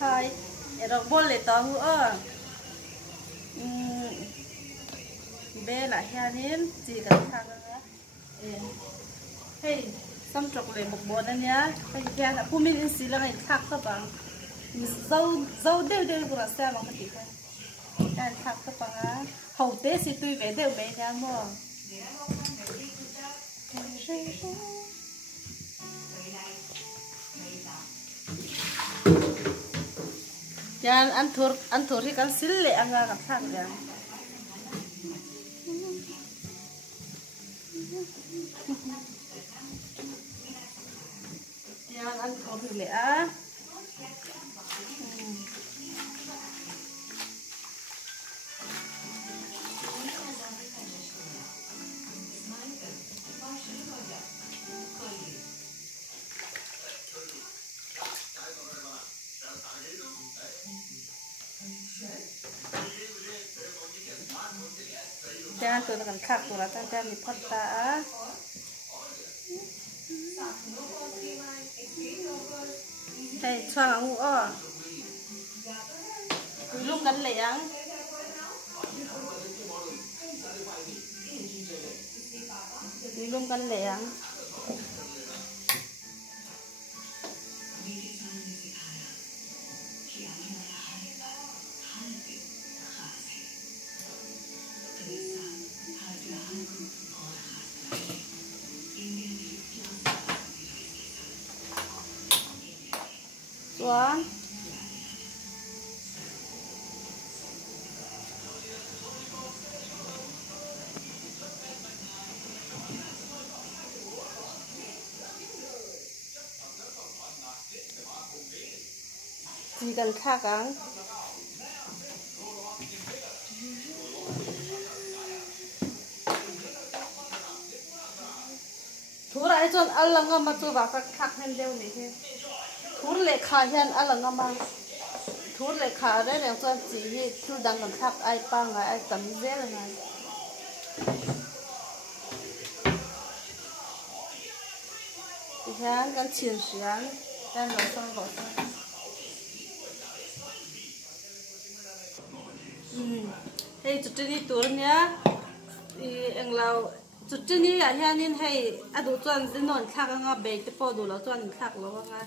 Hai, erok boleh tahu be lah hianin jika thang hey sam chocolate một bộ này nhá cái hian là mình in xí là ngày thắc các bạn dâu dâu đều đều của xe bằng cái gì cái thắc các bạn á hậu tế xí tùy về đều bé nhá mua Yan ăn thua thì kan sil le anga ka thak ya Yan ăn thua thì le a Jangan tu dengan kak tu rata jangan dipotah. Hey, chuang ang lung kan leang. Lung kan leang. Tuan chỉ cần khác ang thua lại chọn ăn lăng ngâm mà tôi bảo các khác hơn đeo này thế thua lệ khá hiền ăn lăng ngâm mà thua lệ khá đấy là chọn chỉ hi thu đăng cần khác ai pa ngay ai cầm dễ là ngay thì thế cái chuyện sáng cái nó xong rồi hey chút đi tour nhá anh lao chút đi à ha nên hay adu chọn xin nón khác nga bể cái po đồ là chọn khác lo nga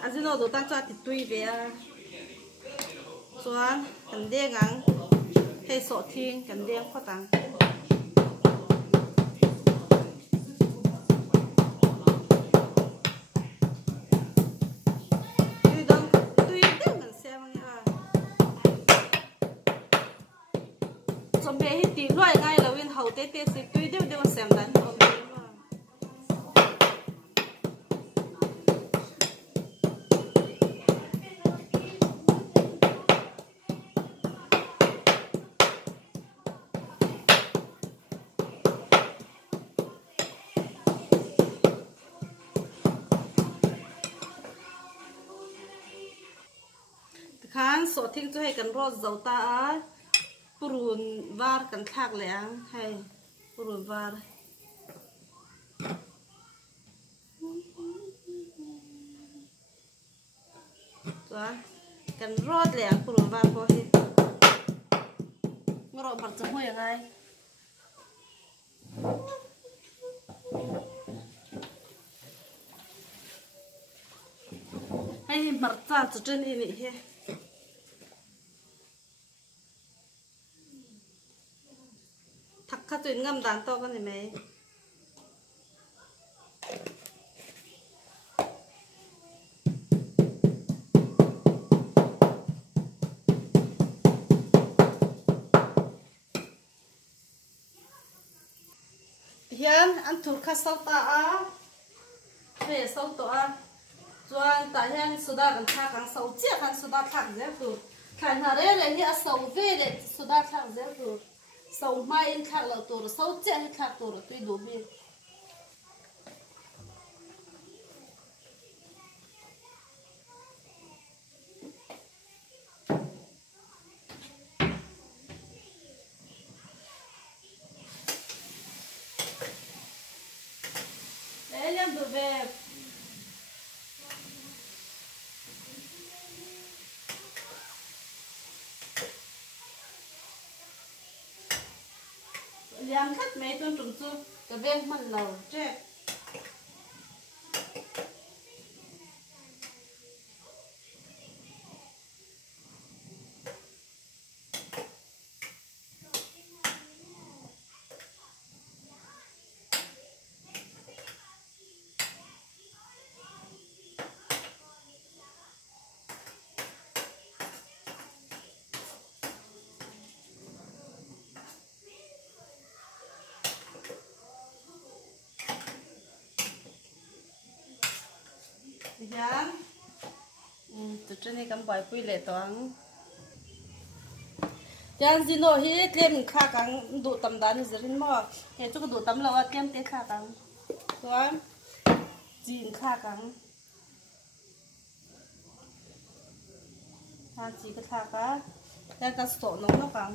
anh xin nón đồ ta chọn thì tùy về chọn cần đeo ngang hay sọ thiên cần đeo khó tăng loại ngay là viên hậu tết tết sẽ tùy đều đều xem đánh hậu tết khán sổ thiên cho hay cần rót dầu ta purun var kan thak leang hay purun var toa kan rot leang purun var ko hi ngoro par cha hoi ngai hay marcha chu chen ini he thắc tuyển ngâm đàn to con này mày hiền ăn thử khát sâu ta về sâu to chuan tại hiền suda cần thắc càng sâu chết càng suda thắc dễ được khai hà đấy là như sâu về để suda thắc dễ được sâu mai in khác là tổ sâu chết hay khác tổ tuy đủ biết đấy em được về Giang khát mấy tuần trùng chu cái bên mình lầu chết Giang tụi trên này cầm bài quy lệ toán Giang gì nó hi thêm khá căng đủ tầm đàn gìrin mà cái chỗ đủ tầm lâu thêm té khá căng toán gì khá căng ha chỉ cái khá cá Giang ta sổ nó căng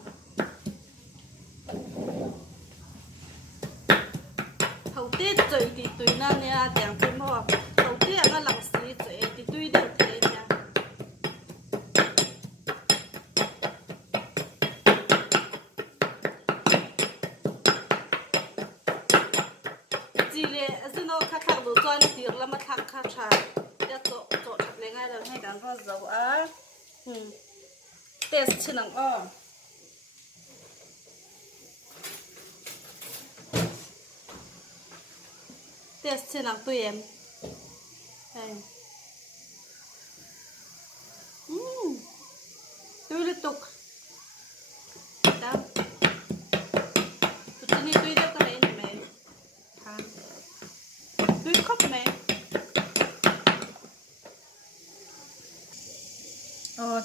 hậu tiết chơi thì tùy na nè tiếng phim mà hậu tiết nó lằng xí chơi thì tùy đều thế nha chỉ là cái nó khắc khắc đồ cho nên tiếng là mà khắc khắc chả để chỗ chặt lên ngay là hay càng có dầu á test trên năng test trên năng tụi em đây tụi liên tục đó tụi này tụi đều cái này mẹ tụi khóc mẹ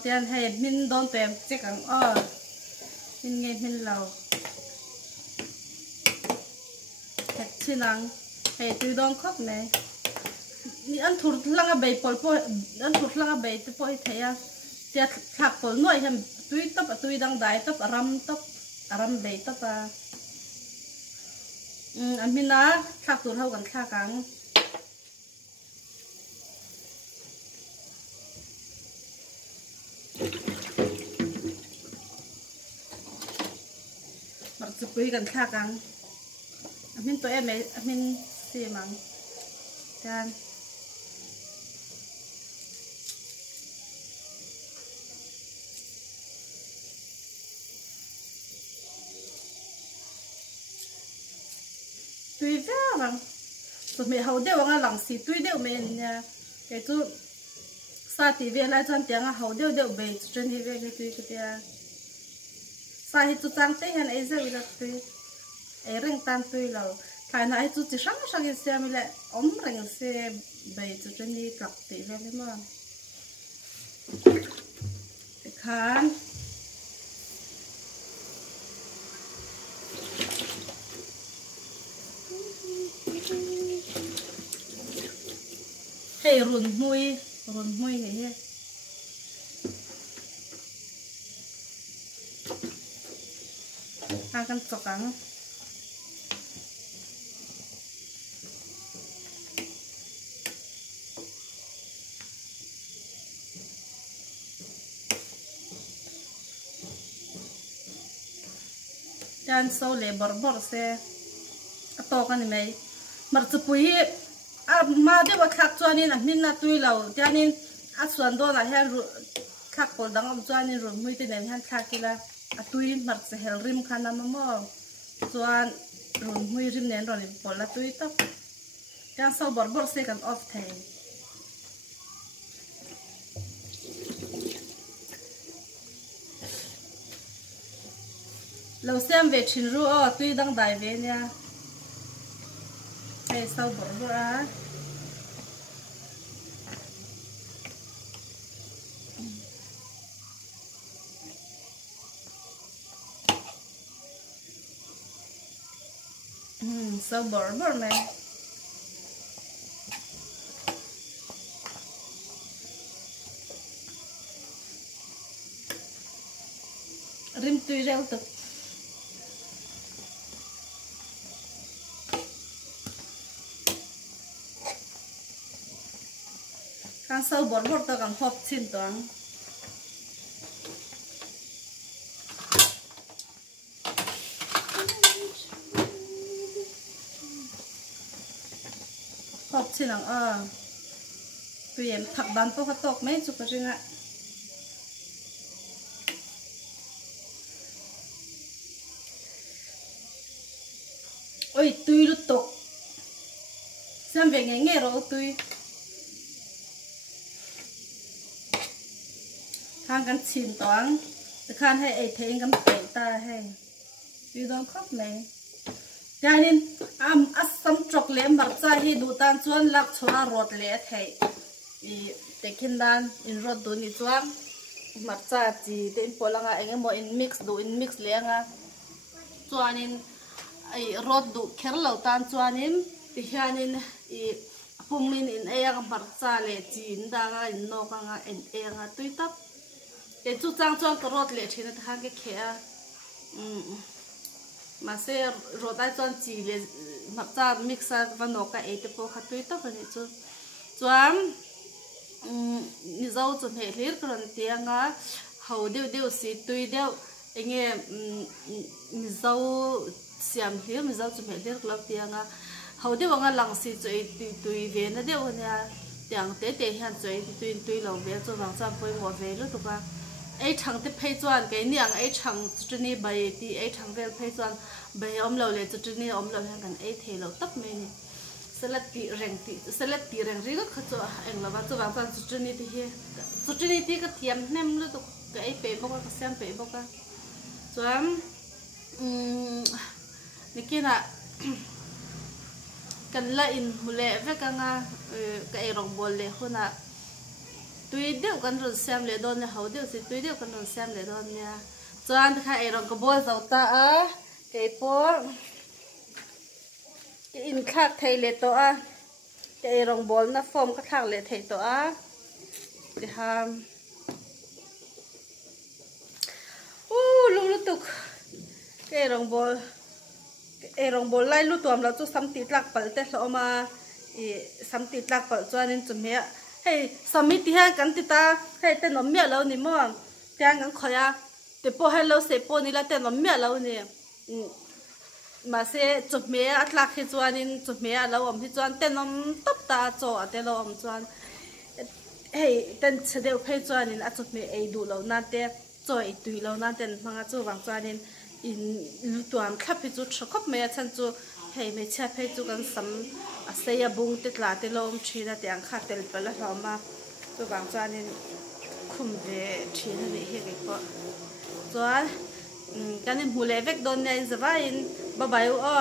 tiền hay mình đón tụi em chắc rằng mình nghe mình lâu thật trên năng hay tụi đón khóc mẹ ăn thụt lăng à bể bồi ăn thụt lăng à bể tụi bồi thấy à tiệt thạc bồi nuôi hem tụi tấp tụi đang đại tấp ram bể tấp anh mình á thạc tụi hậu gần thạc căng mặc dù tụi gần thạc căng anh mình tụi em ấy anh mình xì măng gan tùy ra bằng tụi mình hầu đều bằng lằng xì tùy đều mình cái chú sa thì về lại chân tiếng hầu đều về trên thì về cái tùy cái tia sa thì chú trang tây hay ấy giờ là tùy ấy rừng tan tùy lâu phải nói chú chỉ sáng cái xe mình lại ống rừng xe về trên đi cặp tùy về đấy mà khán hey run mui này he akan cokang dan sau le bor se to kan mai mar chu pui mà để mà khắc cho nên là mình là tùy lâu cho nên xuân đó là hay khắc còn đang cho nên rồi mới tới này hay khắc kia là tùy mặt sẽ hel rim khăn nằm mà cho rồi mới rim nén rồi bỏ là tùy tóc cho sau bor sẽ cần off thay lâu xem về trình ru tùy đang đại về nha hay sau bor á sau bor này rim tùy rau tục kan sau bor to kan hop chin toang hộp xin nặng tụi em thập đàn phố khát tộc mấy chục cái gì ngạ ôi tui lút tộc xem về nghe rồi tui khangกันชิมตองจะขานให้ไอ้เทงกันเตะตาให้ดูดองครบเลยยานินอัสสัมจกเลี้ยมบักใจให้ดูตานชวนลักชัวรถเลี้ยไทยเด็กขินดานอินรถดูนี่ชวนบักใจจีเต็มพลังอ่ะเองโมอินมิกซ์ดูอินมิกซ์เลี้ยงอ่ะชวนินไอ้รถดูแค่เราตานชวนินที่ยานินปุ่มนินอินเองบักใจเลยจีนดางอ่ะอินนกอ่ะอินเองอ่ะตุยตับเดี๋ยวจู่จ้างจวนกระโดดเลี้ยทีนั้นทางแก่มาเสียรถได้จวนจีเลยมักจะมิกซ์วันนกกับเอติโปขัดตุยตับเลยจู่จวนนี่เจ้าจนเหตุเลี้ยกระเตียงอ่ะเขาเดียวสิตุยเดียวเองนี่เจ้าเสียมเลี้ยนี่เจ้าจนเหตุเลี้ยกระเตียงอ่ะเขาเดียวว่าหลังสิจุยตุยเวียนเดียวเนี่ยเตียงเตะหันจุยตุยหลงเวียนจนหลังจะไปหัวเวียนรู้ถูกปะไอ้ช่างที่เพย์จวนไอ้เนี่ยไอ้ช่างจุดนี้ใบที่ไอ้ช่างเวลเพย์จวนใบอมเราเลยจุดนี้อมเราให้กันไอ้เทเราตับเมนี่สลัดตีแรงรีก็ขจัดเองเราว่าจะวางตอนจุดนี้ที่เฮจุดนี้ที่ก็เทียมแนมรู้ตัวก็ไอ้เปย์บอกก็เสียมเปย์บอกก็ส่วนนี่กินอะกันละอินหุ่นเละเวกันอ่ะก็ไอ้รองบอลเลยคนอ่ะตุยเดียวกันรถเสียมเลยโดนเนี่ยเขาเดียวสิตุยเดียวกันรถเสียมเลยโดนเนี่ยจวนที่ใครไอ้รองกระบอกเจ้าตาไก่ปออินคักไทยเลยตัวไอ้รองบอลน่ะฟอร์มก็คักเลยไทยตัวที่ทำลุงลุตุกไอ้รองบอลไล่ลุตัวเราจะซ้ำติดหลักปัลแต่เรามาซ้ำติดหลักปัลจวนนี้จุดเมียให้สามีที่ให้กันติดตาให้เต้นน้ำเมียเรานี่มั่งที่ให้กันคอยแต่พอให้เราเสพพอนี่ละเต้นน้ำเมียเราเนี่ยมาเสจุดเมียอัตลักษณ์ที่จวนนี้จุดเมียเราที่จวนเต้นน้ำตับตาจ่อแต่เราจวนให้เต้นเฉลียวเพจวนนี้จุดเมียไอ้ดูเรานั่นเต้จ่อไอ้ตุยเรานั่นเต้นมังจู่บางจวนนี้ลุตัวมันขับไปจู่ช็อกเมียฉันจู่ให้ไม่เชื่อไปจู่กันซ้ำเสียบุ้งติดลาติลมชีนะแต่ยังขาดเตลไปแล้วเรามาตัวบางจานนี่คุมเวชีนั่นเองก็ตัวกันนี่หูเล็กโดนเนี่ยจะว่าอินบ่ใบอ๋อ